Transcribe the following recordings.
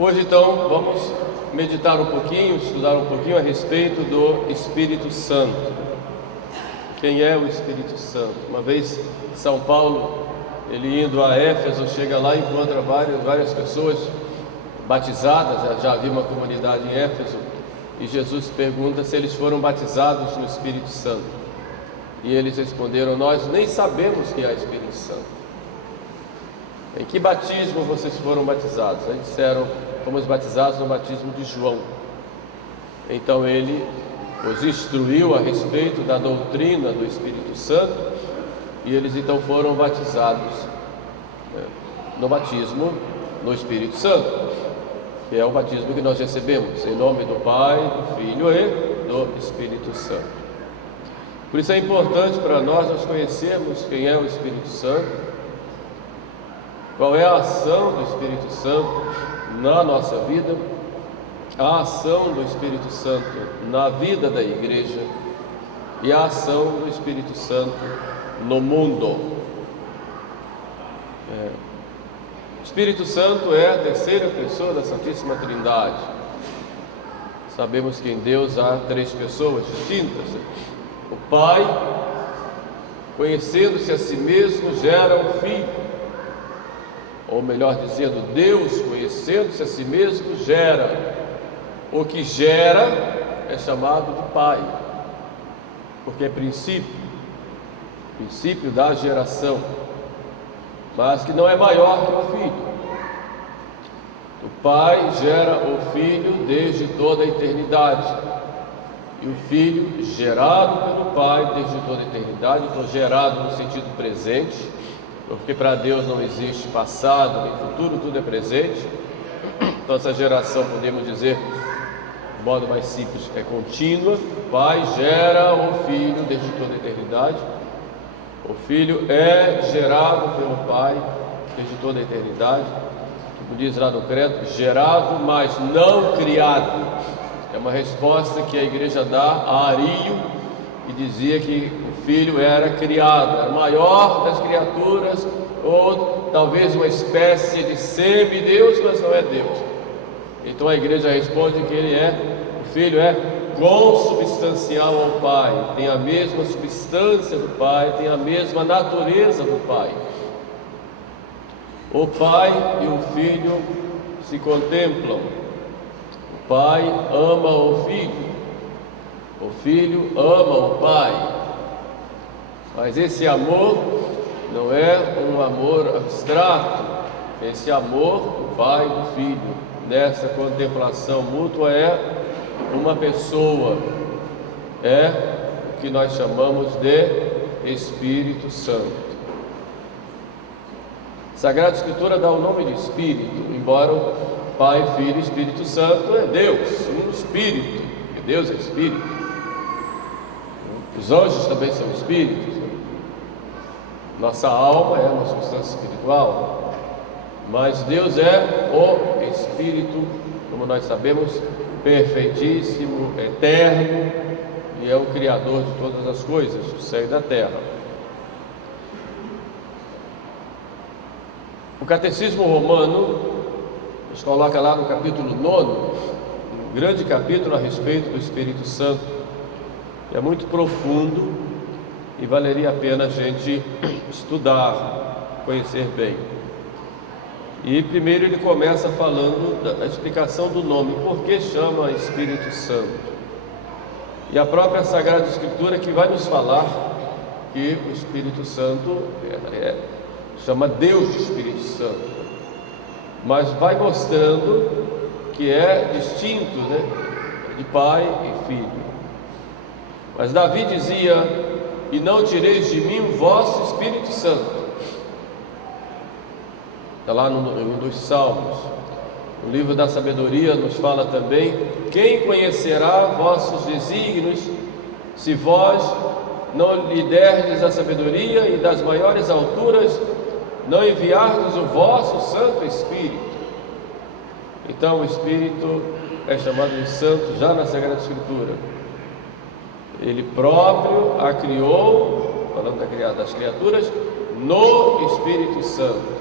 Hoje então vamos meditar um pouquinho, estudar um pouquinho a respeito do Espírito Santo. Quem é o Espírito Santo? Uma vez São Paulo, ele indo a Éfeso, chega lá e encontra várias pessoas batizadas. Já havia uma comunidade em Éfeso, e Jesus pergunta se eles foram batizados no Espírito Santo. E eles responderam: nós nem sabemos que há Espírito Santo. Em que batismo vocês foram batizados? Eles disseram: fomos batizados no batismo de João. Então ele os instruiu a respeito da doutrina do Espírito Santo, e eles então foram batizados no batismo no Espírito Santo, que é o batismo que nós recebemos em nome do Pai, do Filho e do Espírito Santo. Por isso é importante para nós conhecermos quem é o Espírito Santo, qual é a ação do Espírito Santo na nossa vida, a ação do Espírito Santo na vida da igreja e a ação do Espírito Santo no mundo. O Espírito Santo é a terceira pessoa da Santíssima Trindade. Sabemos que em Deus há três pessoas distintas. O Pai, conhecendo-se a si mesmo, gera o Filho. Ou melhor dizendo, Deus, conhecendo-se a si mesmo, gera. O que gera é chamado de Pai, porque é princípio da geração, mas que não é maior que o Filho. O Pai gera o Filho desde toda a eternidade, e o Filho gerado pelo Pai desde toda a eternidade. Então, gerado no sentido presente, porque para Deus não existe passado nem futuro, tudo é presente. Então essa geração, podemos dizer, de modo mais simples, é contínua. O Pai gera o Filho desde toda a eternidade. O Filho é gerado pelo Pai desde toda a eternidade. Como diz lá no credo, gerado, mas não criado. É uma resposta que a igreja dá a Ario, que dizia que o Filho era criado, era o maior das criaturas, ou talvez uma espécie de semideus, mas não é Deus. Então a igreja responde que o Filho é consubstancial ao Pai, tem a mesma substância do Pai, tem a mesma natureza do Pai. O Pai e o Filho se contemplam. O Pai ama o Filho, o Filho ama o Pai. Mas esse amor não é um amor abstrato. Esse amor do Pai e do Filho, nessa contemplação mútua, é uma pessoa, é o que nós chamamos de Espírito Santo. A Sagrada Escritura dá o nome de Espírito, embora o Pai, Filho e Espírito Santo é Deus, um Espírito, porque Deus é Espírito. Os anjos também são espíritos. Nossa alma é uma substância espiritual, mas Deus é o Espírito, como nós sabemos, perfeitíssimo, eterno, e é o Criador de todas as coisas, do céu e da terra. O Catecismo Romano nos coloca lá no capítulo 9, um grande capítulo a respeito do Espírito Santo. É muito profundo e valeria a pena a gente estudar, conhecer bem. E primeiro ele começa falando da explicação do nome, por que chama Espírito Santo. E a própria Sagrada Escritura que vai nos falar que o Espírito Santo chama Deus de Espírito Santo, mas vai mostrando que é distinto, de Pai e Filho. Mas Davi dizia: e não tireis de mim o vosso Espírito Santo. Está lá em um dos Salmos. O livro da sabedoria nos fala também: quem conhecerá vossos desígnios, se vós não lhe derdes a sabedoria, e das maiores alturas não enviardes o vosso Santo Espírito. Então o Espírito é chamado de Santo já na Sagrada Escritura. Ele próprio a criou, falando das criaturas, no Espírito Santo.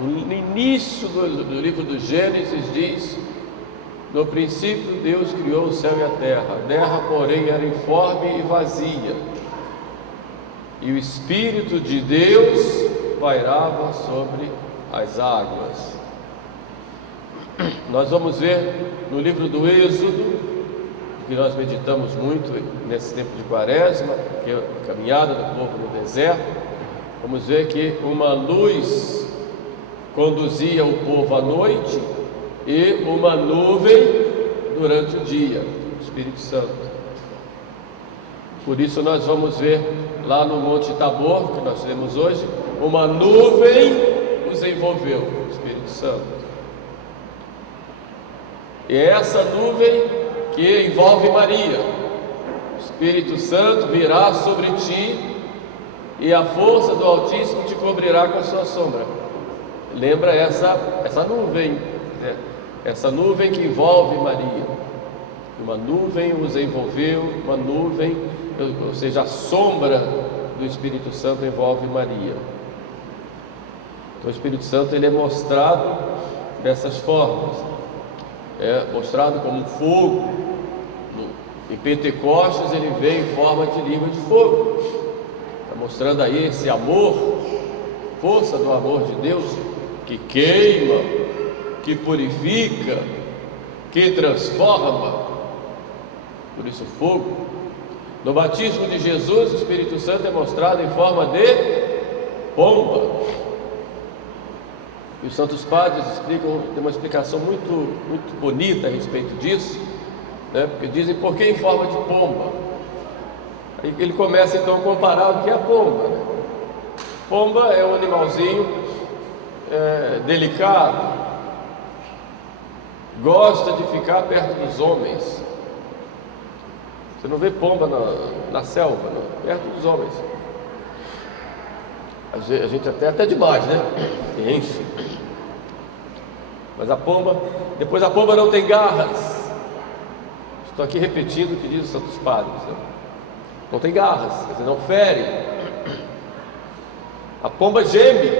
No início do livro do Gênesis diz: no princípio Deus criou o céu e a terra, porém era informe e vazia, e o Espírito de Deus pairava sobre as águas. Nós vamos ver no livro do Êxodo, que nós meditamos muito nesse tempo de Quaresma, que é a caminhada do povo no deserto. Vamos ver que uma luz conduzia o povo à noite e uma nuvem durante o dia, o Espírito Santo. Por isso nós vamos ver lá no Monte Tabor, que nós lemos hoje, uma nuvem os envolveu, o Espírito Santo. E é essa nuvem que envolve Maria. O Espírito Santo virá sobre ti e a força do Altíssimo te cobrirá com a sua sombra. Lembra essa nuvem, né? Essa nuvem que envolve Maria. Uma nuvem os envolveu, uma nuvem, ou seja, a sombra do Espírito Santo envolve Maria. Então o Espírito Santo ele é mostrado dessas formas. É mostrado como um fogo. Em Pentecostes ele veio em forma de língua de fogo, está mostrando aí esse amor, força do amor de Deus, que queima, que purifica, que transforma. Por isso fogo. No batismo de Jesus, o Espírito Santo é mostrado em forma de pomba. E os santos padres explicam, tem uma explicação muito bonita a respeito disso, né? Porque dizem, por que em forma de pomba? Aí ele começa então a comparar o que é a pomba, né? Pomba é um animalzinho delicado, gosta de ficar perto dos homens. Você não vê pomba na selva, não, perto dos homens. A gente até demais, né? Enche. Mas a pomba, depois a pomba não tem garras. Estou aqui repetindo o que diz os santos padres, né? Não tem garras, quer dizer, não fere. A pomba geme,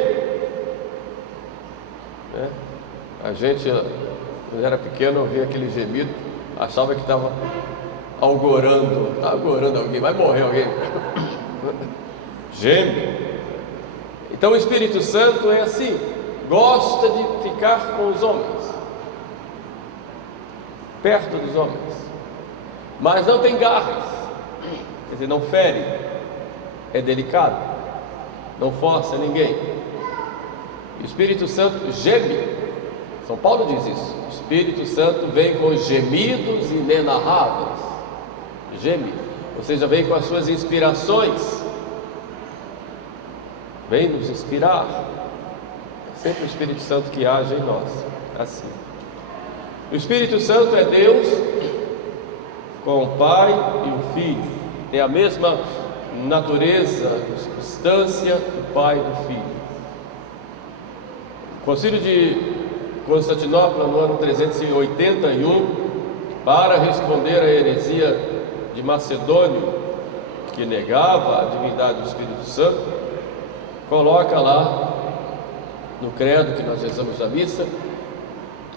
né? A gente, quando era pequeno, ouvia aquele gemido, achava que estava algorando alguém, vai morrer alguém. Geme. Então o Espírito Santo é assim, gosta de ficar com os homens, perto dos homens, mas não tem garras, quer dizer, não fere, é delicado, não força ninguém. O Espírito Santo geme. São Paulo diz isso: o Espírito Santo vem com gemidos inenarráveis, geme, ou seja, vem com as suas inspirações, vem nos inspirar. É sempre o Espírito Santo que age em nós, assim. O Espírito Santo é Deus com o Pai e o Filho, tem a mesma natureza, substância do Pai e do Filho. O Concílio de Constantinopla, no ano 381, para responder à heresia de Macedônio, que negava a divindade do Espírito Santo, coloca lá no credo que nós rezamos na missa: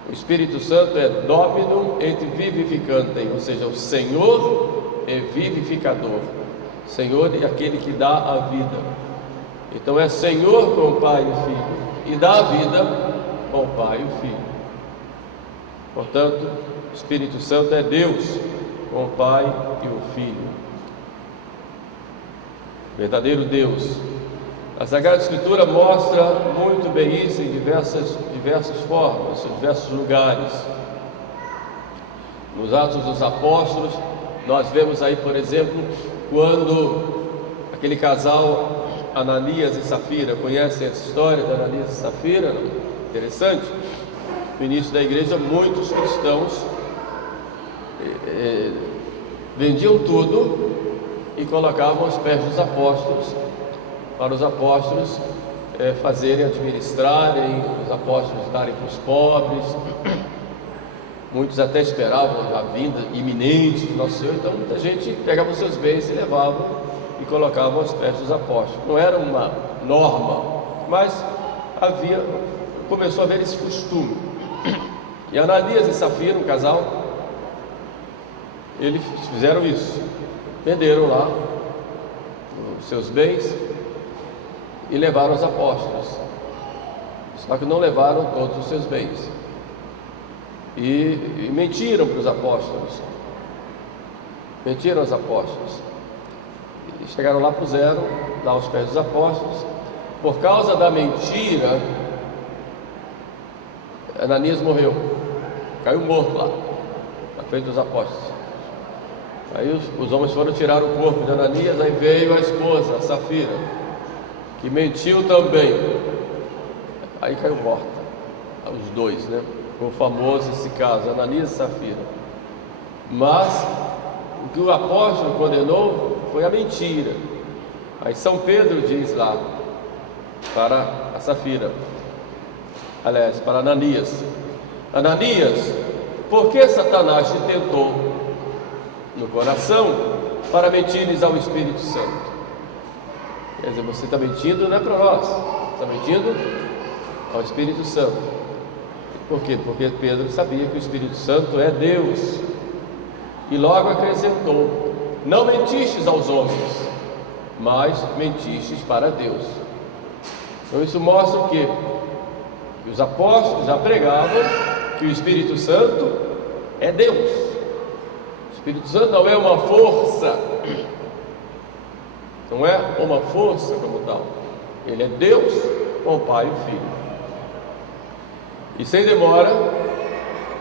o Espírito Santo é Dominum et vivificantem, ou seja, o Senhor é vivificador, Senhor é aquele que dá a vida. Então é Senhor com o Pai e o Filho, e dá a vida com o Pai e o Filho. Portanto, o Espírito Santo é Deus com o Pai e o Filho, verdadeiro Deus. A Sagrada Escritura mostra muito bem isso em diversas formas, em diversos lugares. Nos Atos dos Apóstolos, nós vemos aí, por exemplo, quando aquele casal Ananias e Safira, conhecem essa história de Ananias e Safira? Interessante. No início da igreja, muitos cristãos vendiam tudo e colocavam aos pés dos apóstolos, para os apóstolos fazerem, administrarem, os apóstolos darem para os pobres. Muitos até esperavam a vinda iminente do Nosso Senhor, então muita gente pegava os seus bens e levava e colocava aos pés dos apóstolos. Não era uma norma, mas havia começou a ver esse costume. E Ananias e Safira, um casal, eles fizeram isso, venderam lá os seus bens e levaram os apóstolos, só que não levaram todos os seus bens, e mentiram para os apóstolos, mentiram aos apóstolos, e chegaram lá, puseram lá aos pés dos apóstolos. Por causa da mentira, Ananias morreu, caiu morto lá, na frente dos apóstolos. Aí os homens foram tirar o corpo de Ananias, aí veio a esposa, a Safira, que mentiu também, aí caiu morta, os dois, né? Foi famoso esse caso, Ananias e Safira. Mas o que o apóstolo condenou foi a mentira. Aí São Pedro diz lá para a Safira, aliás, para Ananias: Ananias, por que Satanás te tentou no coração para mentires ao Espírito Santo? Quer dizer, você está mentindo não é para nós, está mentindo ao Espírito Santo. Por quê? Porque Pedro sabia que o Espírito Santo é Deus, e logo acrescentou: não mentistes aos homens, mas mentistes para Deus. Então isso mostra o quê? Que os apóstolos já pregavam que o Espírito Santo é Deus. O Espírito Santo não é uma força, não é uma força como tal, ele é Deus com o Pai e o Filho. E sem demora,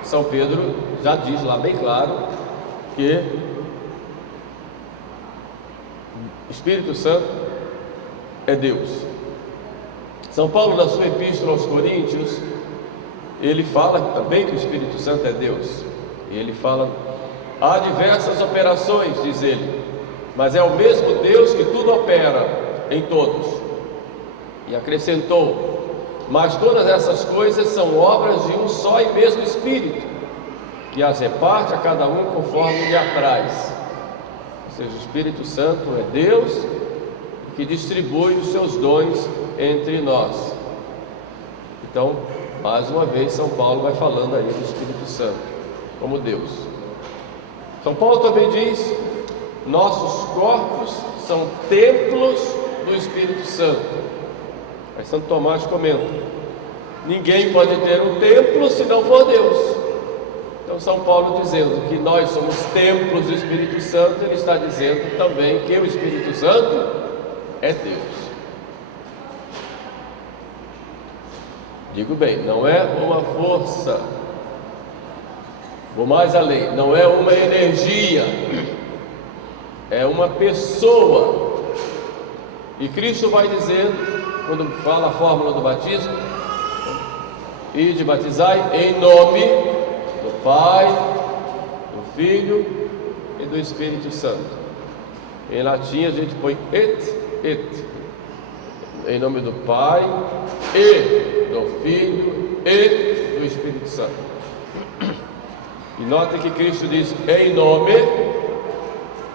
São Pedro já diz lá bem claro que o Espírito Santo é Deus. São Paulo, na sua epístola aos Coríntios, ele fala também que o Espírito Santo é Deus. E ele fala: há diversas operações, diz ele, mas é o mesmo Deus que tudo opera em todos. E acrescentou: mas todas essas coisas são obras de um só e mesmo Espírito, que as reparte a cada um conforme lhe apraz. Ou seja, o Espírito Santo é Deus que distribui os seus dons entre nós. Então, mais uma vez, São Paulo vai falando aí do Espírito Santo como Deus. São Paulo também diz: nossos corpos são templos do Espírito Santo. Aí Santo Tomás comenta: ninguém pode ter um templo se não for Deus. Então São Paulo, dizendo que nós somos templos do Espírito Santo, ele está dizendo também que o Espírito Santo é Deus. Digo bem, não é uma força, vou mais além, não é uma energia, é uma pessoa. E Cristo vai dizendo, quando fala a fórmula do batismo: ide batizai em nome do Pai, do Filho e do Espírito Santo. Em latim a gente põe et, em nome do Pai e do Filho e do Espírito Santo. E notem que Cristo diz em nome,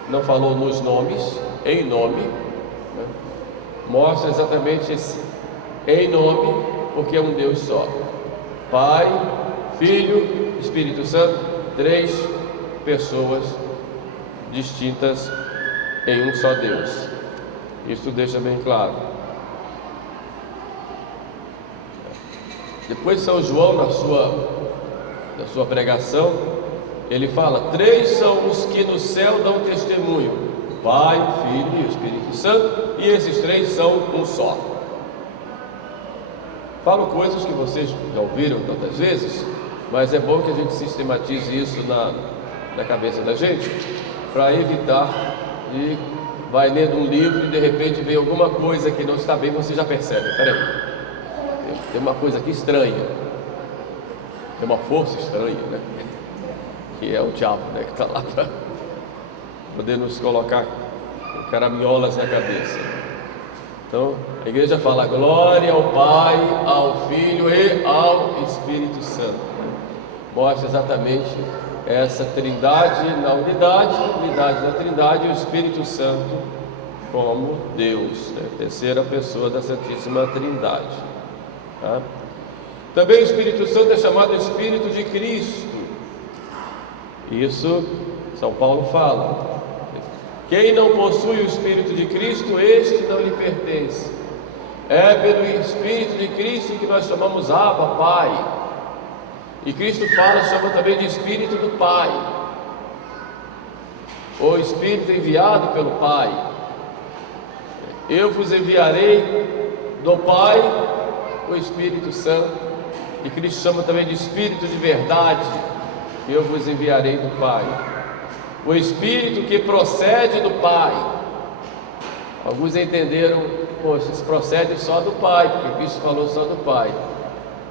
não falou nos nomes, em nome, né? Mostra exatamente esse em nome, porque é um Deus só: Pai, Filho, Espírito Santo, três pessoas distintas em um só Deus. Isso deixa bem claro. Depois São João, na sua pregação, ele fala: três são os que no céu dão testemunho: o Pai, o Filho e o Espírito Santo, e esses três são um só. Falo coisas que vocês já ouviram tantas vezes, mas é bom que a gente sistematize isso na cabeça da gente, para evitar de vai lendo um livro e de repente vem alguma coisa que não está bem, você já percebe: peraí, tem uma coisa aqui estranha, tem uma força estranha, né? Que é o diabo, né? Que está lá para poder nos colocar caraminholas na cabeça. Então, a igreja fala: glória ao Pai, ao Filho e ao Espírito Santo. Mostra exatamente essa trindade na unidade na trindade, e o Espírito Santo como Deus, né? Terceira pessoa da Santíssima Trindade, tá? Também o Espírito Santo é chamado Espírito de Cristo. Isso São Paulo fala. Quem não possui o Espírito de Cristo, este não lhe pertence. É pelo Espírito de Cristo que nós chamamos Abba, Pai. E Cristo chama também de Espírito do Pai. O Espírito enviado pelo Pai. Eu vos enviarei do Pai o Espírito Santo. E Cristo chama também de Espírito de verdade. Eu vos enviarei do Pai. O Espírito que procede do Pai. Alguns entenderam, poxa, isso procede só do Pai, porque Cristo falou só do Pai.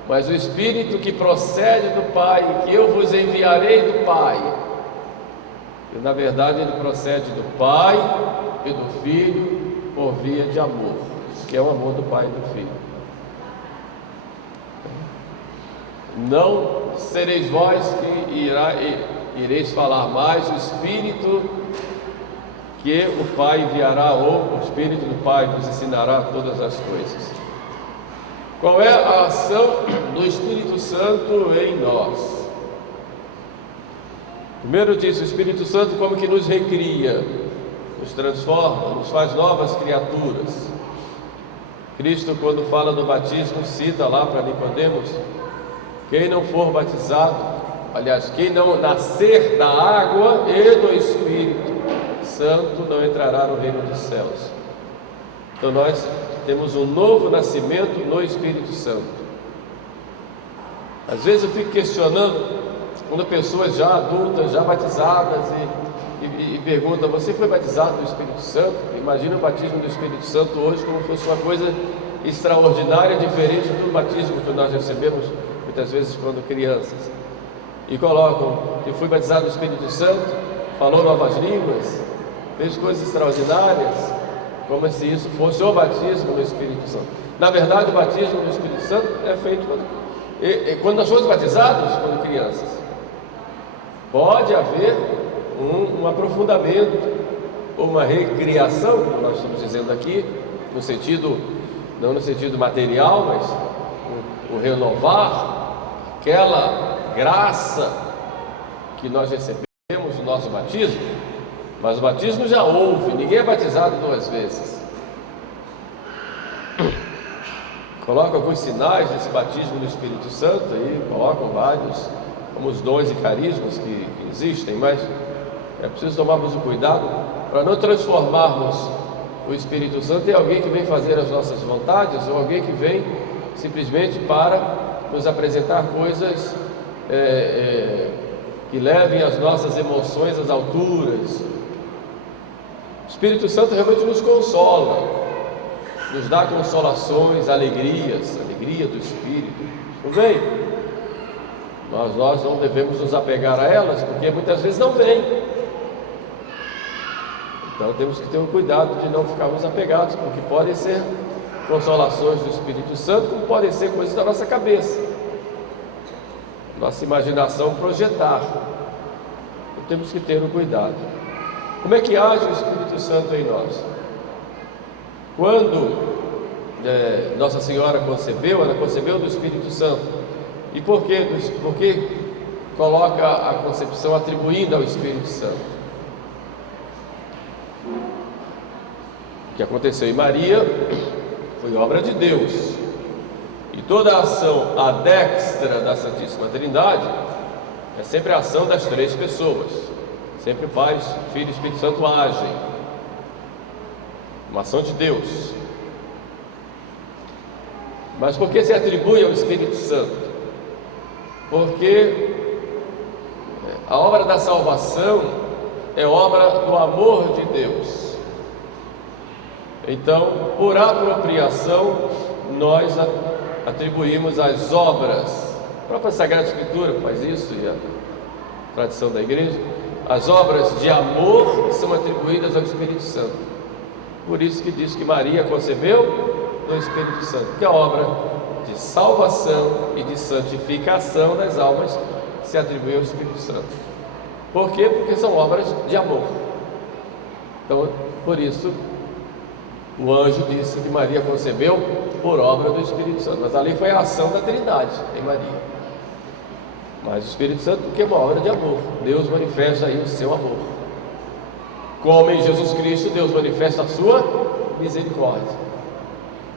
Mas o Espírito que procede do Pai, que eu vos enviarei do Pai, e na verdade ele procede do Pai e do Filho por via de amor, que é o amor do Pai e do Filho. Não sereis vós que ireis falar mais, o Espírito que o Pai enviará, ou o Espírito do Pai vos ensinará todas as coisas. Qual é a ação do Espírito Santo em nós? Primeiro diz, o Espírito Santo como que nos recria, nos transforma, nos faz novas criaturas. Cristo, quando fala do batismo, cita lá para Nicodemos: quem não for batizado, aliás, quem não nascer da água e do Espírito Santo não entrará no reino dos céus. Então nós temos um novo nascimento no Espírito Santo. Às vezes eu fico questionando, quando pessoas já adultas, já batizadas, e perguntam: você foi batizado no Espírito Santo? Imagina o batismo do Espírito Santo hoje como se fosse uma coisa extraordinária, diferente do batismo que nós recebemos muitas vezes quando crianças. E colocam: eu fui batizado no Espírito Santo, falou novas línguas, fez coisas extraordinárias, como se isso fosse o batismo no Espírito Santo. Na verdade, o batismo no Espírito Santo é feito quando nós fomos batizados, quando crianças. Pode haver um aprofundamento, uma recriação, como nós estamos dizendo aqui, no sentido, não no sentido material, mas o renovar aquela graça que nós recebemos no nosso batismo. Mas o batismo já houve, ninguém é batizado duas vezes. Coloca alguns sinais desse batismo do Espírito Santo aí, colocam vários, como os dons e carismas que existem, mas é preciso tomarmos o cuidado para não transformarmos o Espírito Santo em alguém que vem fazer as nossas vontades, ou alguém que vem simplesmente para nos apresentar coisas que levem as nossas emoções às alturas. O Espírito Santo realmente nos consola, nos dá consolações, alegrias, alegria do Espírito. Não vem? Nós não devemos nos apegar a elas, porque muitas vezes não vem. Então temos que ter um cuidado de não ficarmos apegados, porque podem ser consolações do Espírito Santo, como podem ser coisas da nossa cabeça, nossa imaginação projetar. Então temos que ter um cuidado. Como é que age o Espírito Santo em nós? Quando Nossa Senhora concebeu, ela concebeu do Espírito Santo. E por que coloca a concepção atribuída ao Espírito Santo? O que aconteceu em Maria foi obra de Deus. E toda a ação à destra da Santíssima Trindade é sempre a ação das três pessoas. Sempre o Pai, Filho e Espírito Santo agem. Uma ação de Deus. Mas por que se atribui ao Espírito Santo? Porque a obra da salvação é obra do amor de Deus. Então, por apropriação, nós atribuímos as obras. A própria Sagrada Escritura faz isso, e a tradição da igreja. As obras de amor são atribuídas ao Espírito Santo. Por isso que diz que Maria concebeu do Espírito Santo, que a obra de salvação e de santificação das almas se atribui ao Espírito Santo. Por quê? Porque são obras de amor. Então, por isso, O anjo disse que Maria concebeu por obra do Espírito Santo, mas ali foi a ação da Trindade em Maria. Mas o Espírito Santo, porque é uma obra de amor, Deus manifesta aí o seu amor. Como em Jesus Cristo, Deus manifesta a sua misericórdia.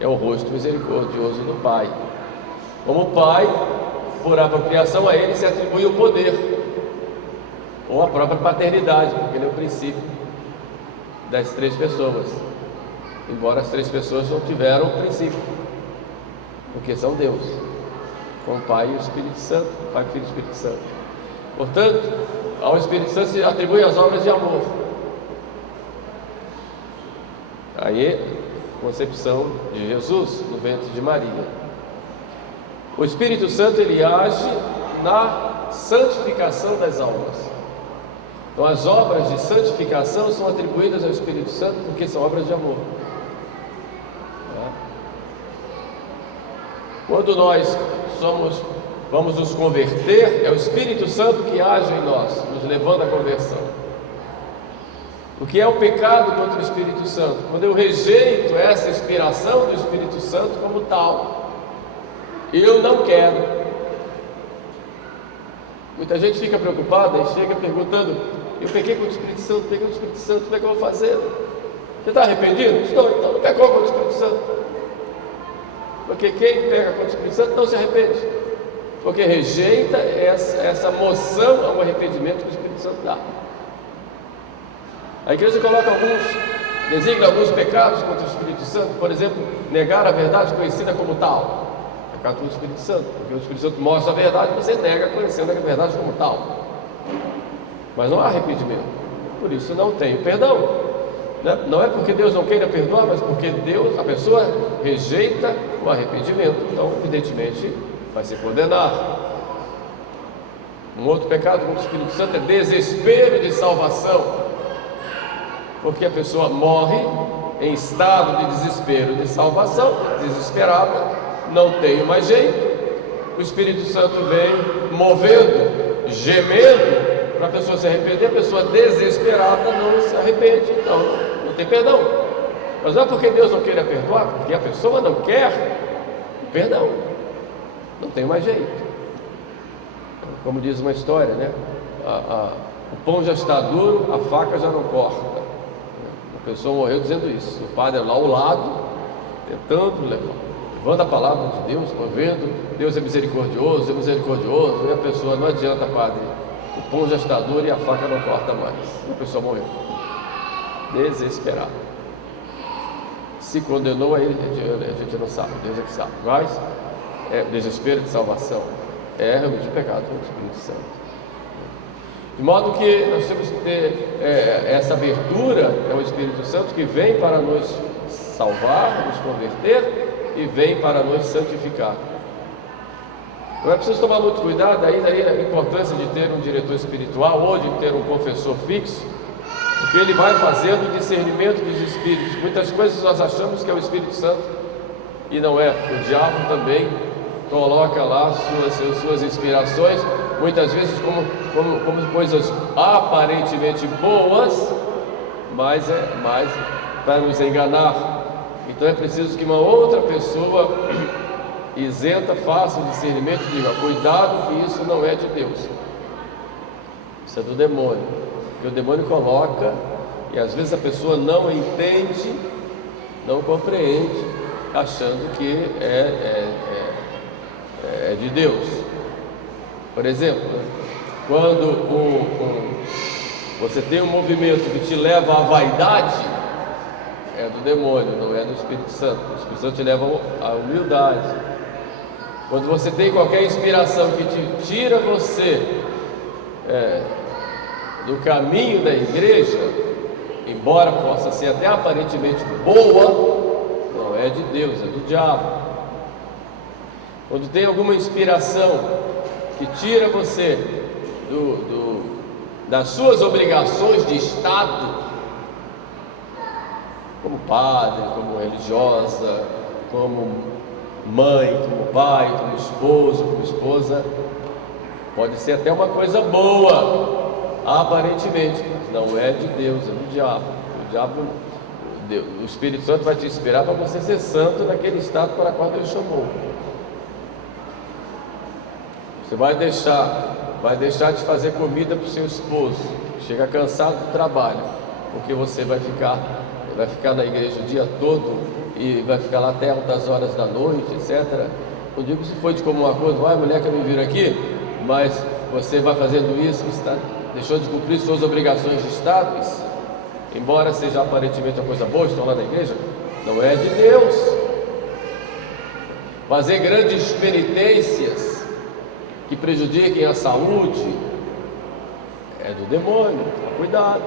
É o rosto misericordioso do Pai. Como Pai, por apropriação a Ele se atribui o poder, ou a própria paternidade, porque Ele é o princípio das três pessoas. Embora as três pessoas não tiveram o princípio, porque são Deus, com o Pai e o Espírito Santo, Pai, Filho e Espírito Santo. Portanto, ao Espírito Santo se atribui as obras de amor. Aí, concepção de Jesus no ventre de Maria. O Espírito Santo, ele age na santificação das almas. Então, as obras de santificação são atribuídas ao Espírito Santo porque são obras de amor. Quando nós vamos nos converter, é o Espírito Santo que age em nós, nos levando à conversão. O que é o pecado contra o Espírito Santo? Quando eu rejeito essa inspiração do Espírito Santo como tal, eu não quero. Muita gente fica preocupada e chega perguntando: eu pequei contra o Espírito Santo, peguei contra o Espírito Santo, como é que eu vou fazer? Você está arrependido? Estou, então não pecou contra o Espírito Santo. Porque quem pega contra o Espírito Santo não se arrepende, porque rejeita essa moção ao arrependimento que o Espírito Santo dá. A igreja coloca designa alguns pecados contra o Espírito Santo, por exemplo, negar a verdade conhecida como tal, pecado contra o Espírito Santo, porque o Espírito Santo mostra a verdade e você nega conhecendo a verdade como tal, mas não há arrependimento, por isso não tem perdão. Não é porque Deus não queira perdoar, mas porque a pessoa rejeita o arrependimento, então evidentemente vai se condenar. Um outro pecado contra o Espírito Santo é desespero de salvação, porque a pessoa morre em estado de desespero de salvação, desesperada, não tem mais jeito, o Espírito Santo vem movendo, gemendo para a pessoa se arrepender, a pessoa desesperada não se arrepende, então não tem perdão. Mas não é porque Deus não queira perdoar, porque a pessoa não quer perdão, não tem mais jeito. Como diz uma história, né? O pão já está duro, a faca já não corta. A pessoa morreu dizendo isso, o padre lá ao lado, tentando levando a palavra de Deus, vendo Deus é misericordioso, e a pessoa, não adianta, padre, o pão já está duro e a faca não corta mais. A pessoa morreu, desesperada, se condenou, aí a gente não sabe, Deus é que sabe, mas é desespero de salvação, é realmente pecado contra o Espírito Santo. De modo que nós temos que ter essa abertura ao Espírito Santo, que vem para nos salvar, nos converter e vem para nos santificar. Não é preciso tomar muito cuidado, daí a importância de ter um diretor espiritual ou de ter um confessor fixo, porque ele vai fazendo o discernimento dos espíritos. Muitas coisas nós achamos que é o Espírito Santo e não é. O diabo também coloca lá suas inspirações, muitas vezes como coisas aparentemente boas, mas para nos enganar. Então é preciso que uma outra pessoa isenta faça o discernimento e diga: cuidado, que isso não é de Deus, isso é do demônio, que o demônio coloca, e às vezes a pessoa não entende, não compreende, achando que é de Deus. Por exemplo, quando você tem um movimento que te leva à vaidade, é do demônio, não é do Espírito Santo. O Espírito Santo te leva à humildade. Quando você tem qualquer inspiração que te tira você do caminho da igreja, embora possa ser até aparentemente boa, não é de Deus, é do diabo. Quando tem alguma inspiração que tira você das suas obrigações de Estado, como padre, como religiosa, como mãe, como pai, como esposo, como esposa, pode ser até uma coisa boa, aparentemente, mas não é de Deus, é do diabo. O Espírito Santo vai te inspirar para você ser santo naquele estado para o qual Ele chamou. Você vai deixar de fazer comida para o seu esposo, chega cansado do trabalho, porque você vai ficar na igreja o dia todo e vai ficar lá até altas horas da noite, etc. Não digo se foi de comum acordo, a mulher quer me vir aqui, mas você vai fazendo isso, deixou de cumprir suas obrigações de Estado, embora seja aparentemente uma coisa boa, estão lá na igreja, não é de Deus. Fazer grandes penitências que prejudiquem a saúde é do demônio, cuidado,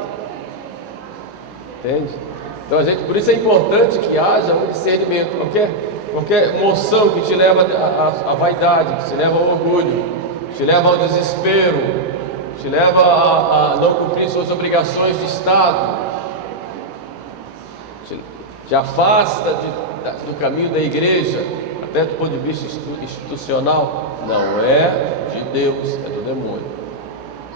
entende? Então por isso é importante que haja um discernimento. Qualquer moção que te leva à vaidade, que te leva ao orgulho, te leva ao desespero, te leva a não cumprir suas obrigações de Estado, te afasta do caminho da igreja, até do ponto de vista institucional, não é de Deus, é do demônio.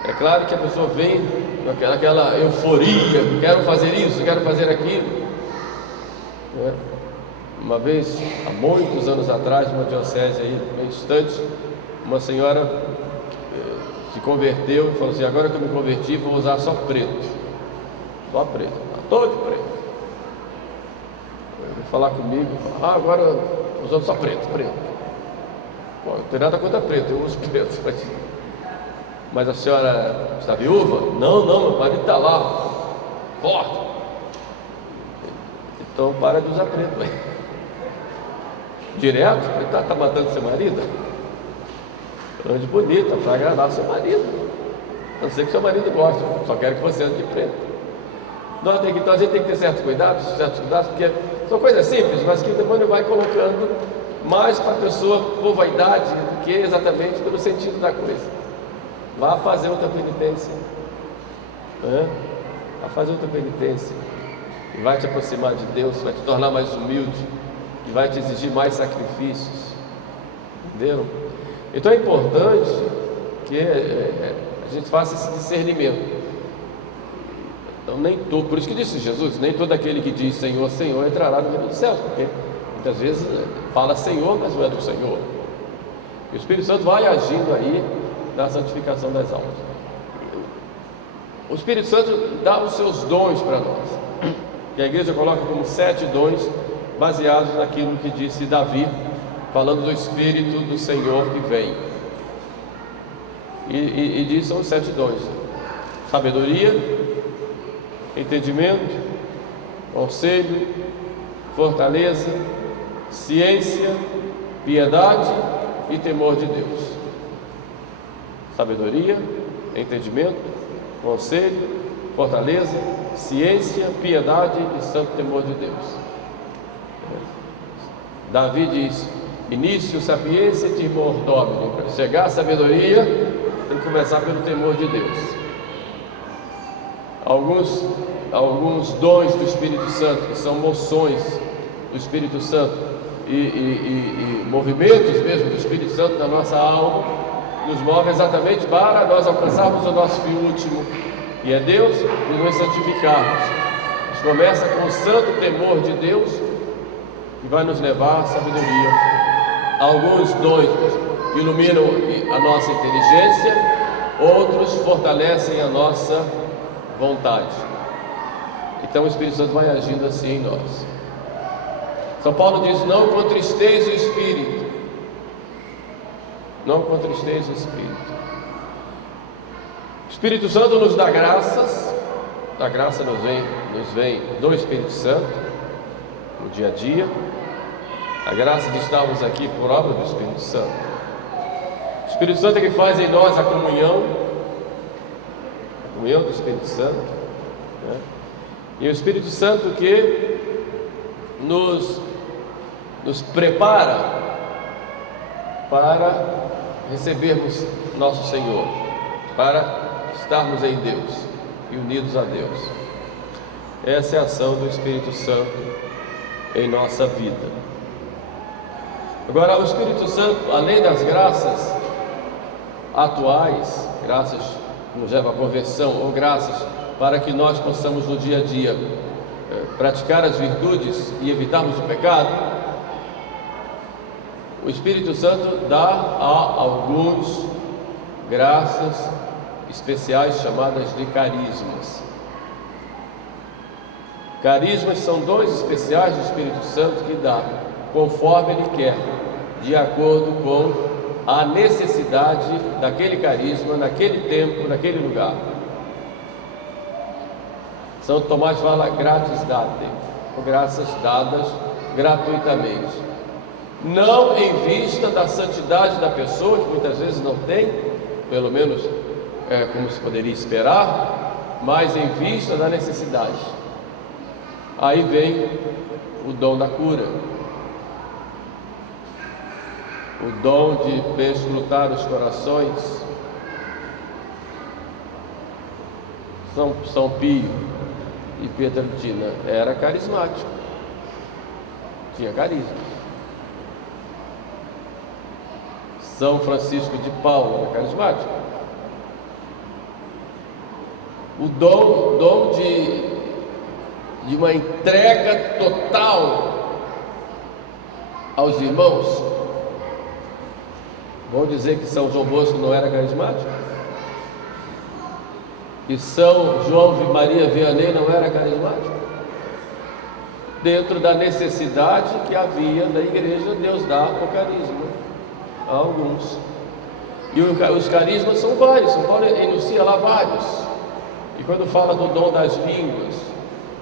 É claro que a pessoa vem naquela euforia, quero fazer isso, quero fazer aquilo, né? Uma vez, há muitos anos atrás, numa diocese aí, bem distante, uma senhora se converteu e falou assim: agora que eu me converti, vou usar só preto, todo de preto. Ele falar comigo, agora usando só preto. Bom, não tem nada contra preto, eu uso preto. Mas a senhora está viúva? Não, meu marido está lá, forte. Então para de usar preto. Direto, ele está matando seu marido? Ande bonita, para agradar seu marido. A não ser que seu marido goste, só quero que você ande de preto. Então a gente tem que ter certos cuidados, porque são coisas simples, mas que o demônio vai colocando mais para a pessoa por vaidade do que exatamente pelo sentido da coisa. Vá fazer outra penitência, vá fazer outra penitência, e vai te aproximar de Deus, vai te tornar mais humilde, e vai te exigir mais sacrifícios, entenderam? Então é importante que a gente faça esse discernimento. Então, por isso que disse Jesus, nem todo aquele que diz Senhor, Senhor entrará no reino dos céus, porque muitas vezes fala Senhor, mas não é do Senhor. E o Espírito Santo vai agindo aí na santificação das almas. O Espírito Santo dá os seus dons para nós, que a igreja coloca como 7 dons, baseados naquilo que disse Davi, falando do Espírito do Senhor que vem. E diz: são os 7 dons: sabedoria, entendimento, conselho, fortaleza, ciência, piedade e temor de Deus. Sabedoria, entendimento, conselho, fortaleza, ciência, piedade e santo temor de Deus. Davi diz: início, sapiência e temor domini. Para chegar à sabedoria, tem que começar pelo temor de Deus. Alguns dons do Espírito Santo, que são moções do Espírito Santo e movimentos mesmo do Espírito Santo na nossa alma, nos move exatamente para nós alcançarmos o nosso fim último, e é Deus, e nos santificarmos. Isso começa com o santo temor de Deus, que vai nos levar à sabedoria. Alguns dons iluminam a nossa inteligência, outros fortalecem a nossa vontade. Então o Espírito Santo vai agindo assim em nós. São Paulo diz: não contristeis o Espírito. Não contristeis o Espírito. O Espírito Santo nos dá graças. A graça nos vem do Espírito Santo no dia a dia. A graça de estarmos aqui por obra do Espírito Santo. O Espírito Santo é que faz em nós a comunhão do Espírito Santo, né? E o Espírito Santo que nos prepara para recebermos nosso Senhor, para estarmos em Deus e unidos a Deus. Essa é a ação do Espírito Santo em nossa vida. Agora, o Espírito Santo, além das graças atuais, graças que nos levam à conversão, ou graças para que nós possamos no dia a dia praticar as virtudes e evitarmos o pecado, o Espírito Santo dá a alguns graças especiais chamadas de carismas. Carismas são dons especiais do Espírito Santo que dá conforme Ele quer, de acordo com a necessidade daquele carisma, naquele tempo, naquele lugar. São Tomás fala gratis date, graças dadas gratuitamente, não em vista da santidade da pessoa, que muitas vezes não tem, pelo menos como se poderia esperar, mas em vista da necessidade. Aí vem o dom da cura, o dom de perscrutar os corações. São Pio e Pietrelcina era carismático, tinha carisma. São Francisco de Paula era carismático. O dom de uma entrega total aos irmãos. Vamos dizer que São João Bosco não era carismático? E São João de Maria Vianney não era carismático? Dentro da necessidade que havia da igreja, Deus dá o carisma a alguns. E os carismas são vários, São Paulo enuncia lá vários. E quando fala do dom das línguas,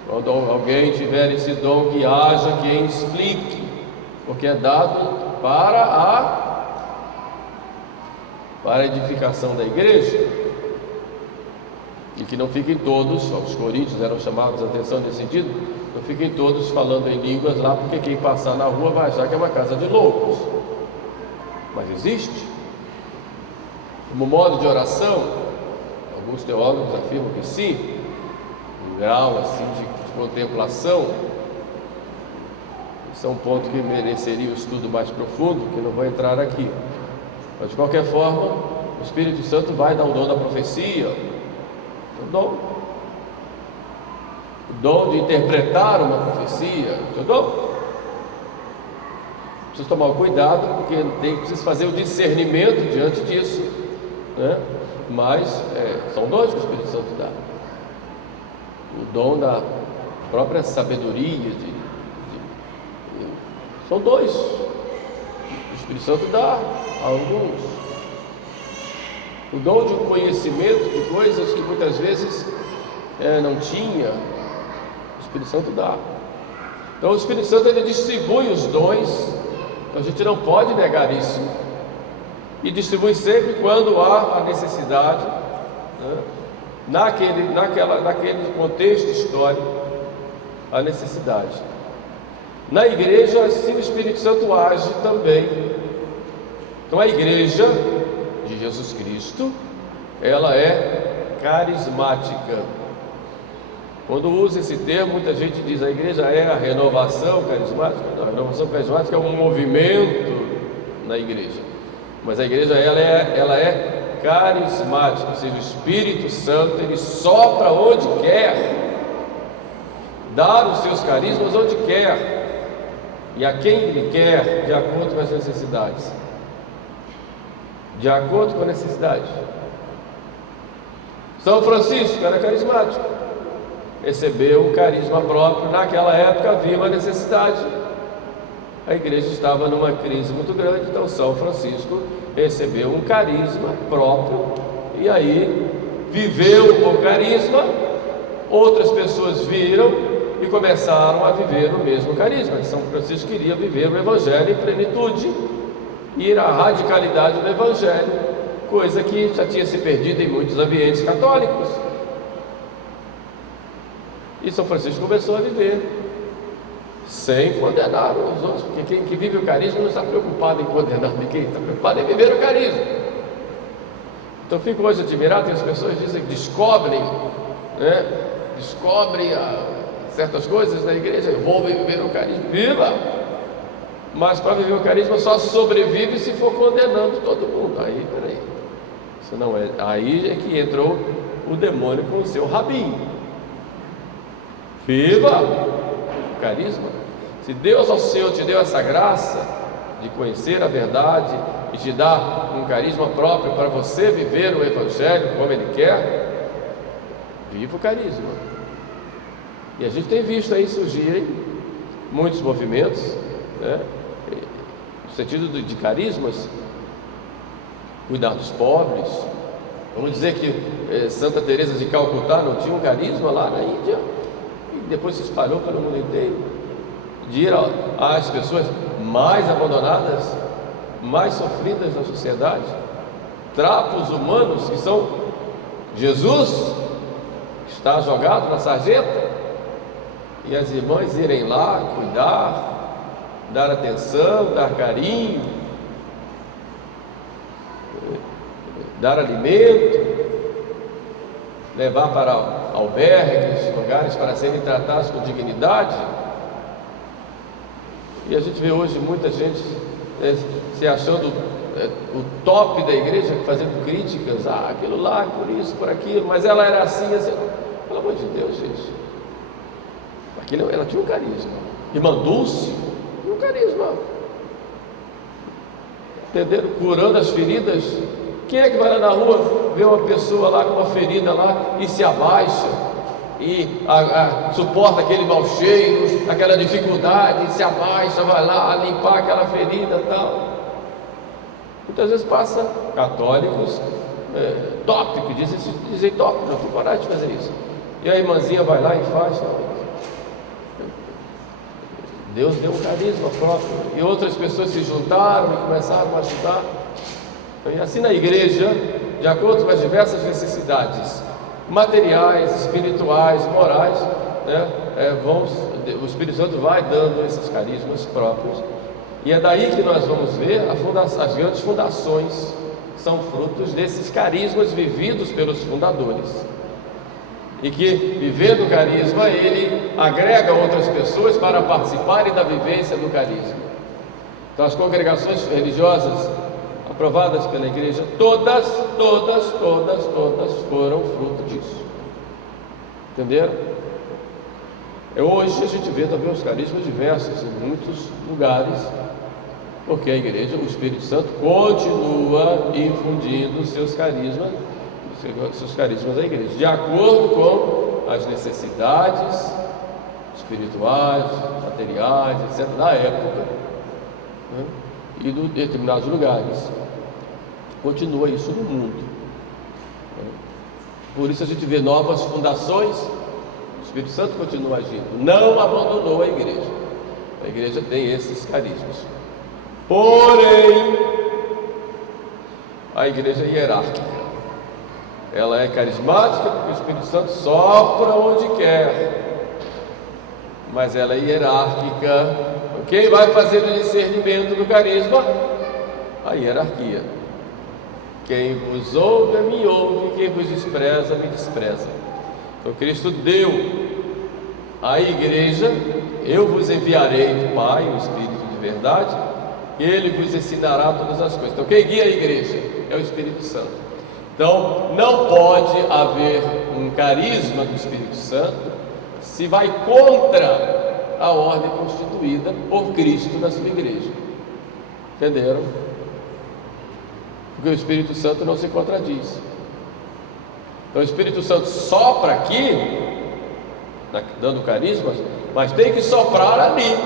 quando alguém tiver esse dom, que haja quem explique, porque é dado para a edificação da igreja, e que não fiquem todos, os coríntios eram chamados a atenção nesse sentido, não fiquem todos falando em línguas lá, porque quem passar na rua vai achar que é uma casa de loucos. Mas existe. Como modo de oração, alguns teólogos afirmam que sim, um grau assim de contemplação. Esse é um ponto que mereceria um estudo mais profundo, que não vou entrar aqui. Mas de qualquer forma, o Espírito Santo vai dar o dom da profecia, o dom de interpretar uma profecia, o dom. Preciso tomar cuidado, porque preciso fazer o discernimento diante disso, né? Mas são dons que o Espírito Santo dá. O dom da própria sabedoria, são dois. O Espírito Santo dá a alguns. O dom de um conhecimento de coisas que muitas vezes não tinha, o Espírito Santo dá. Então o Espírito Santo ele distribui os dons, então a gente não pode negar isso. E distribui sempre quando há a necessidade, né? naquele contexto histórico, a necessidade. Na igreja, assim o Espírito Santo age também. Então a igreja de Jesus Cristo, ela é carismática. Quando usa esse termo, muita gente diz a igreja é a renovação carismática. Não, a renovação carismática é um movimento na igreja. Mas a igreja ela é carismática, ou seja, o Espírito Santo ele sopra onde quer, dá os seus carismas onde quer e a quem ele quer, de acordo com as necessidades. De acordo com a necessidade. São Francisco era carismático, recebeu o carisma próprio. Naquela época havia uma necessidade. A igreja estava numa crise muito grande, então São Francisco recebeu um carisma próprio e aí viveu o carisma. Outras pessoas viram e começaram a viver o mesmo carisma. São Francisco queria viver o Evangelho em plenitude, ir à radicalidade do Evangelho, coisa que já tinha se perdido em muitos ambientes católicos. E São Francisco começou a viver sem condenar os outros, porque quem que vive o carisma não está preocupado em condenar ninguém, está preocupado em viver o carisma. Então fico hoje admirado, tem as pessoas que dizem que descobrem certas coisas na igreja. Eu vou viver o carisma, viva! Mas para viver o carisma só sobrevive se for condenando todo mundo. Aí, peraí, isso não é. Aí é que entrou o demônio com o seu rabinho. Viva o carisma. Se Deus ao Senhor te deu essa graça de conhecer a verdade e te dar um carisma próprio para você viver o Evangelho como Ele quer, viva o carisma. E a gente tem visto aí surgirem muitos movimentos, né, no sentido de carismas, cuidar dos pobres. Vamos dizer que Santa Teresa de Calcutá não tinha um carisma lá na Índia, e depois se espalhou pelo mundo inteiro, de ir às pessoas mais abandonadas, mais sofridas na sociedade, trapos humanos que são Jesus, está jogado na sarjeta, e as irmãs irem lá cuidar, dar atenção, dar carinho, dar alimento, levar para albergues, lugares para serem tratados com dignidade. E a gente vê hoje muita gente se achando o top da igreja, fazendo críticas, aquilo lá, por isso, por aquilo, mas ela era assim, assim. Pelo amor de Deus, gente, ela tinha um carisma. Irmã Dulce tinha um carisma, entenderam? Curando as feridas. Quem é que vai lá na rua ver uma pessoa lá com uma ferida lá e se abaixa e suporta aquele mau cheiro, aquela dificuldade, se abaixa, vai lá limpar aquela ferida e tal? Muitas vezes passa católicos top, que dizem top, não tem coragem de fazer isso, e a irmãzinha vai lá e faz. Deus deu um carisma próprio, e outras pessoas se juntaram e começaram a ajudar. E assim na igreja, de acordo com as diversas necessidades materiais, espirituais, morais, né, o Espírito Santo vai dando esses carismas próprios, e é daí que nós vamos ver as grandes fundações, são frutos desses carismas vividos pelos fundadores, e que, vivendo o carisma, ele agrega outras pessoas para participarem da vivência do carisma. Então as congregações religiosas aprovadas pela igreja, todas foram fruto disso. Entenderam? Hoje a gente vê também os carismas diversos em muitos lugares, porque a igreja, o Espírito Santo, continua infundindo seus carismas à igreja, de acordo com as necessidades espirituais, materiais, etc., da época, né, e de determinados lugares. Continua isso no mundo. Por isso a gente vê novas fundações. O Espírito Santo continua agindo, não abandonou a igreja. A igreja tem esses carismas. Porém, a igreja é hierárquica. Ela é carismática porque o Espírito Santo sopra onde quer, mas ela é hierárquica. Quem vai fazer o discernimento do carisma? A hierarquia. Quem vos ouve, me ouve, quem vos despreza, me despreza. Então Cristo deu à igreja: eu vos enviarei do Pai, o Espírito de verdade, e Ele vos ensinará todas as coisas. Então quem guia a igreja é o Espírito Santo. Então não pode haver um carisma do Espírito Santo se vai contra a ordem constituída por Cristo na sua igreja. Entenderam? Porque o Espírito Santo não se contradiz. Então o Espírito Santo sopra aqui, dando carismas, mas tem que soprar ali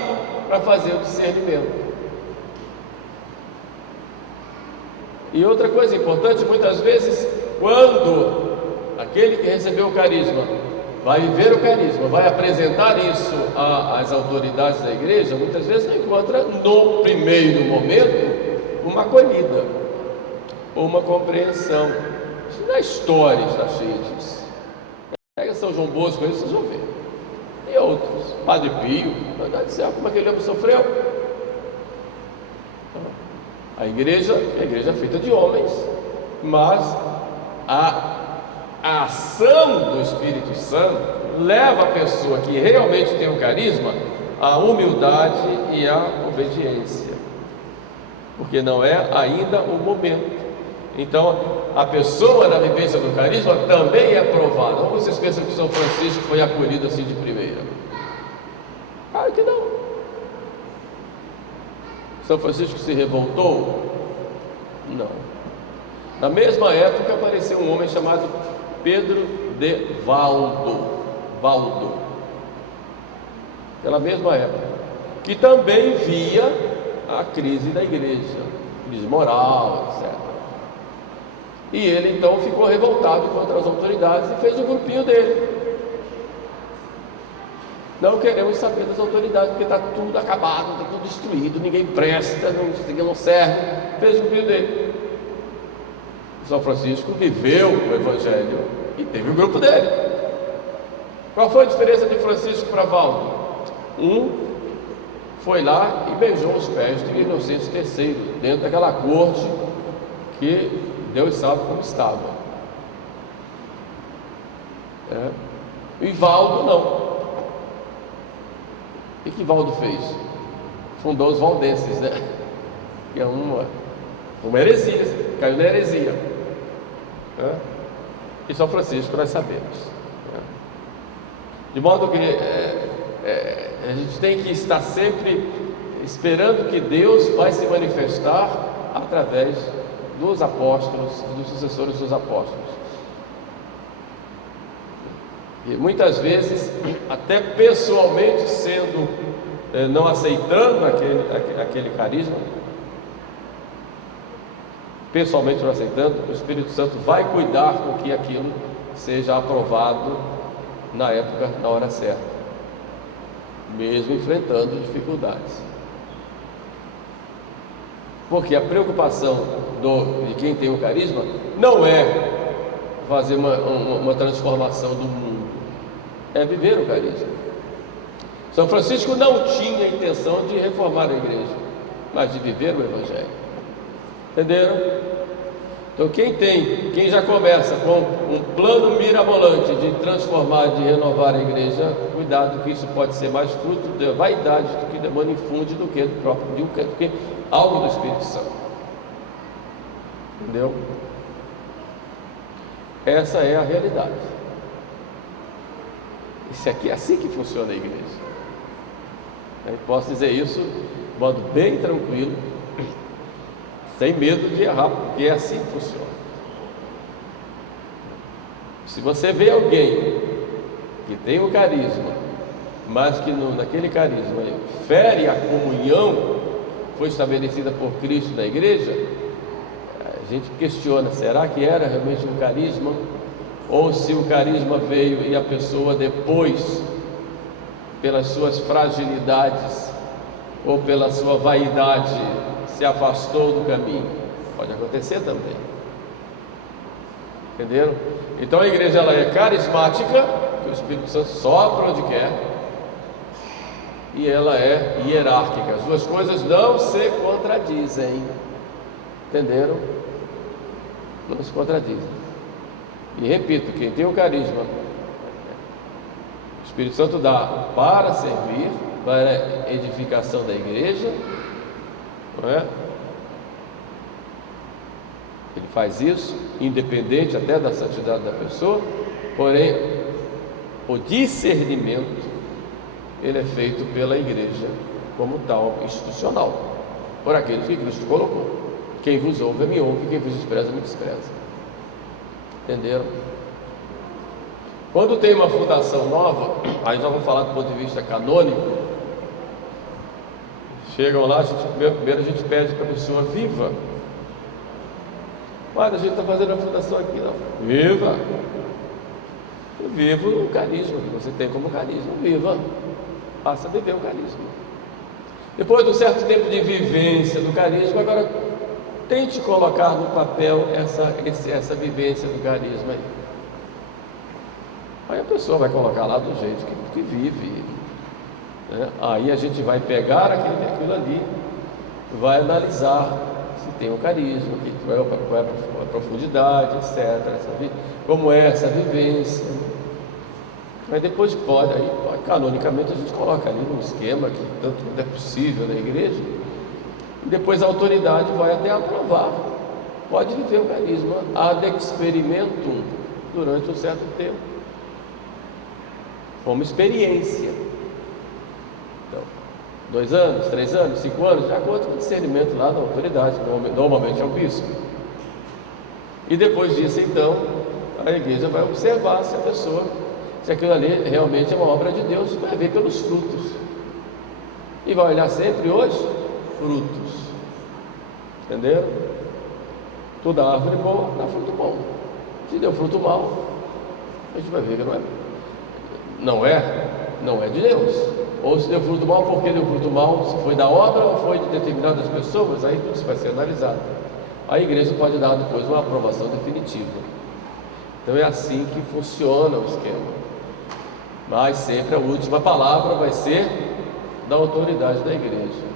para fazer o discernimento. E outra coisa importante, muitas vezes, quando aquele que recebeu o carisma vai viver o carisma, vai apresentar isso às autoridades da igreja, muitas vezes não encontra no primeiro momento uma acolhida ou uma compreensão. Isso na história está cheio disso. Pega São João Bosco aí, vocês vão ver. E outros, Padre Pio, meu Deus do céu, como aquele homem sofreu. A igreja é feita de homens, mas a ação do Espírito Santo leva a pessoa que realmente tem o carisma à humildade e à obediência, porque não é ainda o momento. Então, a pessoa na vivência do carisma também é aprovada. Ou vocês pensam que São Francisco foi acolhido assim de primeira? Claro que não. São Francisco se revoltou? Não. Na mesma época apareceu um homem chamado Pedro de Valdo. Pela mesma época, que também via a crise da igreja, crise moral, etc. E ele então ficou revoltado contra as autoridades e fez o grupinho dele. Não queremos saber das autoridades, porque está tudo acabado, está tudo destruído, ninguém presta, não serve. Fez o grupinho dele. São Francisco viveu o Evangelho e teve o grupo dele. Qual foi a diferença de Francisco para Valdo? Um foi lá e beijou os pés de Inocêncio III, dentro daquela corte que Deus sabe como estava. E Valdo não. O que Valdo fez? Fundou os valdenses, né? Que é uma heresia, caiu na heresia. E São Francisco nós sabemos. De modo que a gente tem que estar sempre esperando que Deus vai se manifestar através dos apóstolos, dos sucessores dos apóstolos. E muitas vezes, até pessoalmente não aceitando aquele carisma, pessoalmente não aceitando, o Espírito Santo vai cuidar com que aquilo seja aprovado na época, na hora certa, mesmo enfrentando dificuldades. Porque a preocupação de quem tem o carisma não é fazer uma transformação do mundo, é viver o carisma. São Francisco não tinha a intenção de reformar a igreja, mas de viver o Evangelho. Entenderam? Então quem já começa com um plano mirabolante de transformar, de renovar a igreja, cuidado que isso pode ser mais fruto da vaidade do que o demônio infunde do que algo do Espírito Santo. Entendeu? Essa é a realidade. Isso aqui é assim que funciona a igreja. Eu posso dizer isso de modo bem tranquilo, sem medo de errar, porque é assim que funciona. Se você vê alguém que tem o carisma, mas que naquele carisma fere a comunhão foi estabelecida por Cristo na igreja, a gente questiona, será que era realmente um carisma? Ou se o carisma veio e a pessoa depois, pelas suas fragilidades ou pela sua vaidade, se afastou do caminho? Pode acontecer também. Entenderam? Então a igreja ela é carismática, que o Espírito Santo sopra onde quer, e ela é hierárquica. As duas coisas não se contradizem. Entenderam? Não se contradizem. E repito, quem tem o carisma, o Espírito Santo dá para servir, para a edificação da igreja, não é? Ele faz isso, independente até da santidade da pessoa, porém, o discernimento, ele é feito pela igreja, como tal, institucional, por aqueles que Cristo colocou. Quem vos ouve, me ouve, quem vos despreza, me despreza. Entenderam? Quando tem uma fundação nova, aí já vamos falar do ponto de vista canônico. Chegam lá, primeiro a gente pede para a pessoa viva. Mas a gente está fazendo a fundação aqui, não. Viva! Viva o carisma que você tem como carisma. Viva! Passa a viver o carisma. Depois de um certo tempo de vivência do carisma, agora tente colocar no papel essa vivência do carisma aí. Aí a pessoa vai colocar lá do jeito que vive, né? Aí a gente vai pegar aquilo ali, vai analisar se tem o carisma, qual é a profundidade, etc. Como é essa vivência. Aí depois pode, canonicamente a gente coloca ali um esquema que tanto quanto é possível na igreja, e depois a autoridade vai até aprovar. pode viver o carisma ad experimentum durante um certo tempo, como experiência. Então, 2 anos, 3 anos, 5 anos, de acordo com o discernimento lá da autoridade, normalmente é o bispo. E depois disso, então, a igreja vai observar se a pessoa, se aquilo ali realmente é uma obra de Deus, vai ver pelos frutos. E vai olhar sempre os frutos. Entenderam? Toda árvore boa dá fruto bom. Se deu fruto mal, a gente vai ver que não é de Deus. Ou se deu fruto mal, porque deu fruto mal, se foi da obra ou foi de determinadas pessoas, aí tudo isso vai ser analisado. A igreja pode dar depois uma aprovação definitiva. Então é assim que funciona o esquema. Mas sempre a última palavra vai ser da autoridade da igreja.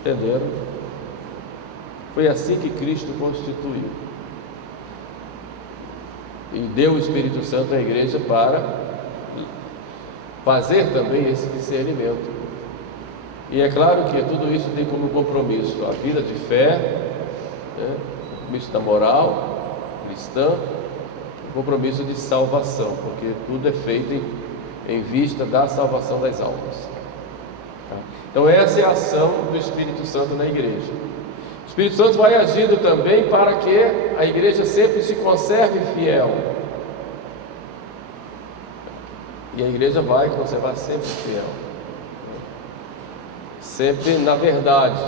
Entenderam? Foi assim que Cristo constituiu. E deu o Espírito Santo à igreja para fazer também esse discernimento. E é claro que tudo isso tem como compromisso a vida de fé, né? O compromisso da moral cristã, o compromisso de salvação, porque tudo é feito em vista da salvação das almas. Então essa é a ação do Espírito Santo na igreja. O Espírito Santo vai agindo também para que a igreja sempre se conserve fiel. E a igreja vai conservar sempre fiel. Sempre na verdade.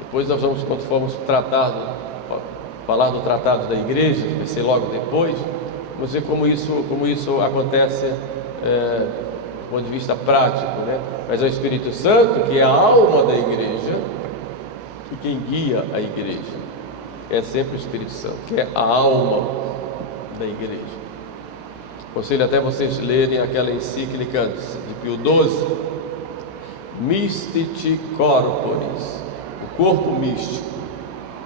Depois nós vamos, quando formos falar do tratado da igreja, que vai ser logo depois, vamos ver como isso acontece do ponto de vista prático, né? Mas é o Espírito Santo que é a alma da igreja, e quem guia a igreja é sempre o Espírito Santo, que é a alma da igreja. Aconselho até vocês lerem aquela encíclica de Pio XII, Mystici Corporis, o corpo místico.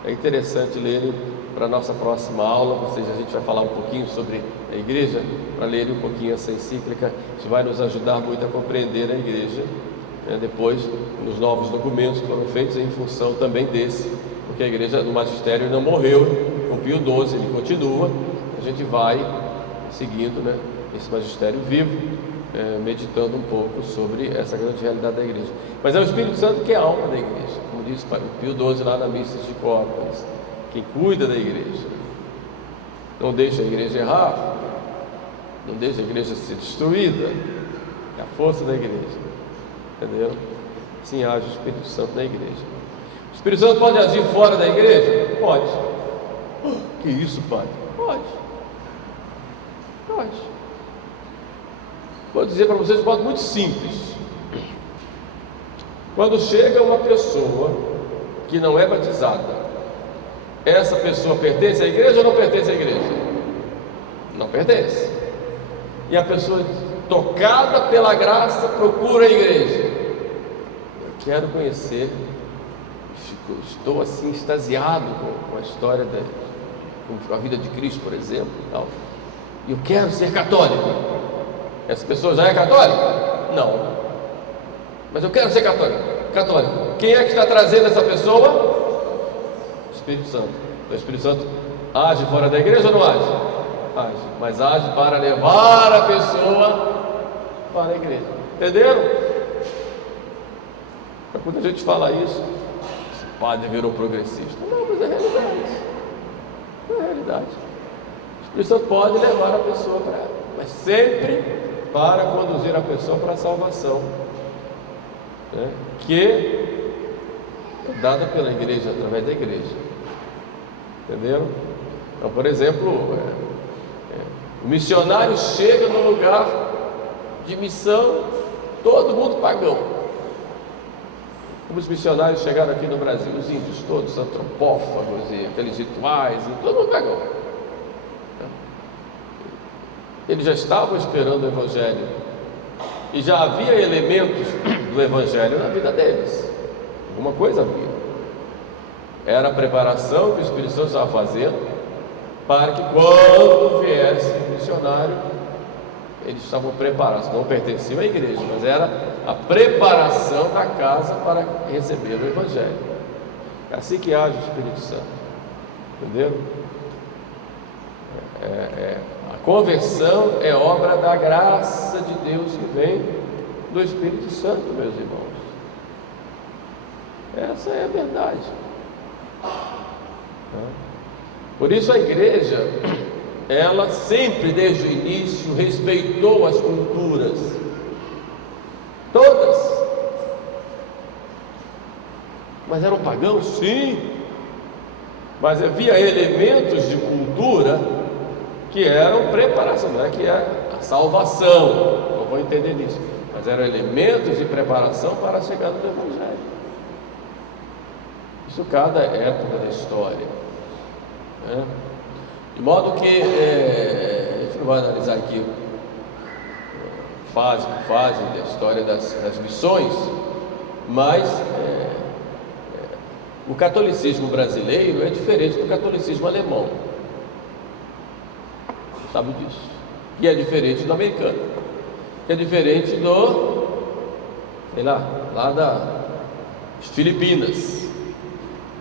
É interessante lerem para a nossa próxima aula. A gente vai falar um pouquinho sobre a igreja, para lerem um pouquinho essa encíclica. Isso vai nos ajudar muito a compreender a igreja, né, depois nos novos documentos que foram feitos em função também desse, porque a igreja do magistério não morreu com Pio XII, ele continua. A gente vai seguindo, né, esse magistério vivo, meditando um pouco sobre essa grande realidade da igreja. Mas é o Espírito Santo que é a alma da igreja, como diz o Pio XII lá na Mystici Corporis, quem cuida da igreja. Não deixa a igreja errar, não deixa a igreja ser destruída, é a força da igreja. Entendeu? Assim age o Espírito Santo na igreja. O Espírito Santo pode agir fora da igreja? Pode. Que isso, padre? Pode. Vou dizer para vocês de modo muito simples. Quando chega uma pessoa que não é batizada, essa pessoa pertence à igreja ou não pertence à igreja? Não pertence. E a pessoa, tocada pela graça, procura a igreja. Eu quero conhecer, estou assim extasiado com a história com a vida de Cristo, por exemplo, e eu quero ser católico. Essa pessoa já é católica? Não. Mas eu quero ser católico. Quem é que está trazendo essa pessoa? O Espírito Santo. O Espírito Santo age fora da igreja ou não age? Age, mas age para levar a pessoa para a igreja. Entenderam? Quando a gente fala isso, esse padre virou progressista. Não, mas é realidade. É realidade. O Espírito Santo pode levar a pessoa para ela, mas sempre para conduzir a pessoa para a salvação, né, que é dada pela igreja, através da igreja. Entenderam? Então, por exemplo, o missionário chega no lugar de missão, todo mundo pagão. Como os missionários chegaram aqui no Brasil, os índios todos, antropófagos e intelectuais, e todo mundo pagão. Eles já estavam esperando o Evangelho e já havia elementos do Evangelho na vida deles. Alguma coisa havia. Era a preparação que o Espírito Santo estava fazendo para que quando viesse o missionário, eles estavam preparados. Não pertenciam à igreja, mas era a preparação da casa para receber o Evangelho. É assim que age o Espírito Santo. Entenderam? A conversão é obra da graça de Deus que vem do Espírito Santo, meus irmãos. Essa é a verdade. Por isso a igreja, ela sempre desde o início respeitou as culturas, todas. Mas eram pagãos? Sim. Mas havia elementos de cultura que eram preparação, não é que é a salvação, não vou entender nisso, mas eram elementos de preparação para a chegada do Evangelho. Isso cada época da história, né? De modo que, a gente não vai analisar aqui fase por fase da história das missões, mas o catolicismo brasileiro é diferente do catolicismo alemão, sabe disso, e é diferente do americano, que é diferente do, sei lá das Filipinas,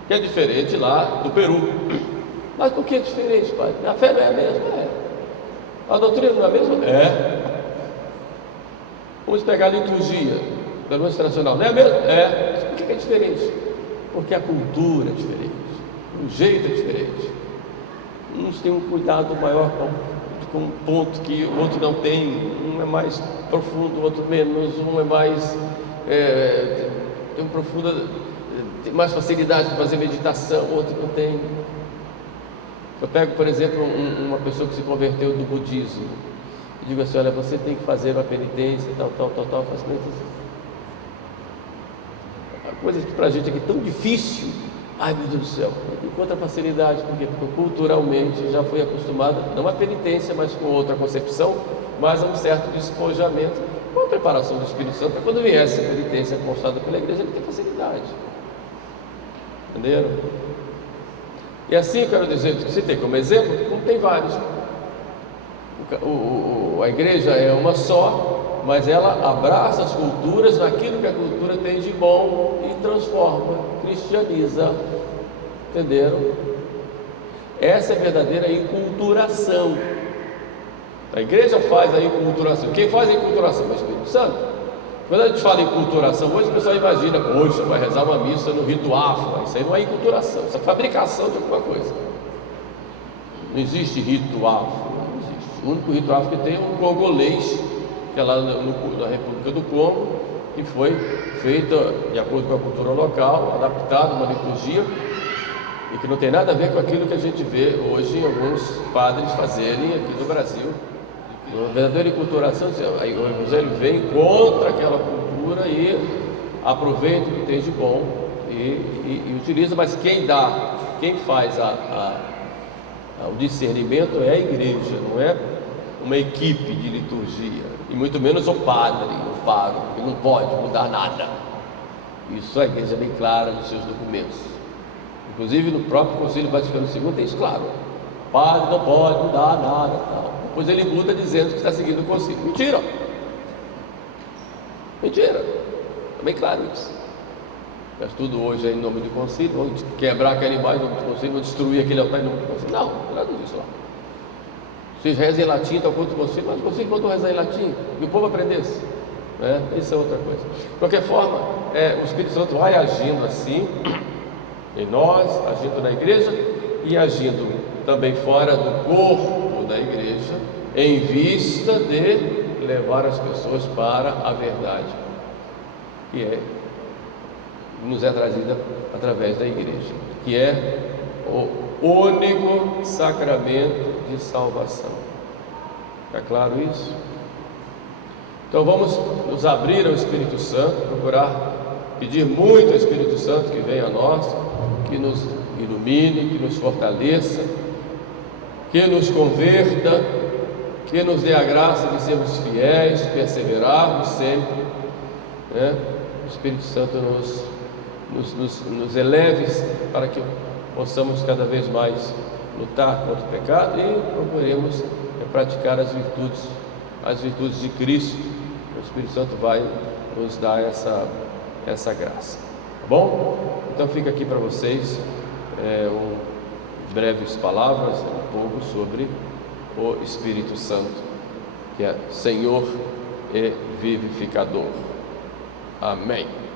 que é diferente lá do Peru. Mas por que é diferente, pai? A fé não é a mesma? É. A doutrina não é a mesma? É. Vamos pegar a liturgia da nossa tradicional, não é a mesma? É. Mas por que é diferente? Porque a cultura é diferente, o jeito é diferente. Uns têm um cuidado maior com um ponto que o outro não tem, um é mais profundo, o outro menos, um é mais tem tem mais facilidade para fazer meditação, o outro não tem. Eu pego, por exemplo, uma pessoa que se converteu do budismo e digo assim: olha, você tem que fazer uma penitência, tal, faz penitência. Coisa que para a gente aqui é tão difícil, ai meu Deus do céu, encontra facilidade, porque culturalmente já foi acostumado, não a penitência, mas com outra concepção, mas a um certo despojamento, com a preparação do Espírito Santo, para quando viesse a penitência constada pela igreja, ele tem facilidade. Entenderam? E assim eu quero dizer, que citei como exemplo, como tem vários. A igreja é uma só, mas ela abraça as culturas naquilo que a cultura tem de bom e transforma, cristianiza. Entenderam? Essa é a verdadeira enculturação. A igreja faz a enculturação. Quem faz a enculturação é o Espírito Santo. Quando a gente fala em enculturação, hoje o pessoal imagina, poxa, vai rezar uma missa no rito afro. Isso aí não é enculturação, isso é fabricação de alguma coisa. Não existe rito afro, não existe. O único rito afro que tem é um congolês, que é lá na República do Congo, que foi feito de acordo com a cultura local, adaptado a uma liturgia, e que não tem nada a ver com aquilo que a gente vê hoje em alguns padres fazerem aqui no Brasil. A verdadeira enculturação, o Evangelho vem contra aquela cultura e aproveita o que tem de bom e utiliza, mas quem faz o discernimento é a igreja, não é uma equipe de liturgia, e muito menos o padre, o pároco, que não pode mudar nada. Isso a igreja é bem clara nos seus documentos, inclusive no próprio Concílio Vaticano II tem isso claro: o padre não pode mudar nada, tal. Depois ele muda dizendo que está seguindo o concílio. Mentira! Mentira! É bem claro isso. Mas tudo hoje é em nome do concílio, vamos quebrar aquela imagem em nome do concílio, vamos destruir aquele altar em nome do concílio. Não, não é nada disso lá. Vocês rezam em latim, estão contra o concílio, mas o concílio mandou rezar em latim, e o povo aprendesse. Isso é outra coisa. De qualquer forma, o Espírito Santo vai agindo assim, em nós, agindo na igreja, e agindo também fora do corpo da igreja, em vista de levar as pessoas para a verdade, que nos é trazida através da igreja, que é o único sacramento de salvação. Está claro isso? Então vamos nos abrir ao Espírito Santo, procurar pedir muito ao Espírito Santo que venha a nós, que nos ilumine, que nos fortaleça, que nos converta, que nos dê a graça de sermos fiéis, perseverarmos sempre, né? O Espírito Santo nos eleve para que possamos cada vez mais lutar contra o pecado e procuremos praticar as virtudes de Cristo. O Espírito Santo vai nos dar essa graça, tá bom? Então fica aqui para vocês um breves palavras, um pouco sobre o Espírito Santo, que é Senhor e vivificador. Amém.